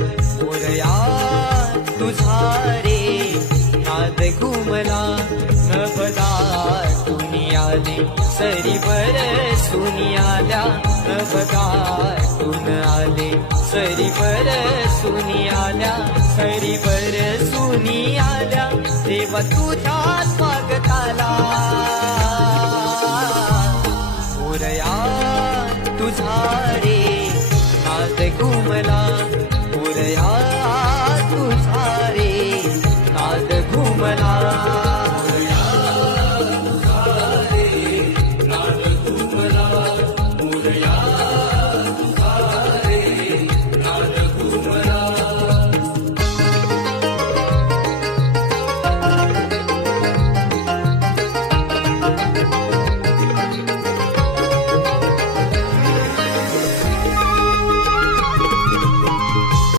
मोरया तुझा रे नाद घुमला नभदा तुम्ही आले सरीवर सुनी आल्या नभदा तुन आले सरीवर सुनी आल्या सरीवर सुनी आल्या देवा तुझ्या स्वागताला मोरया तुझा रे नाद घुमला घुमला.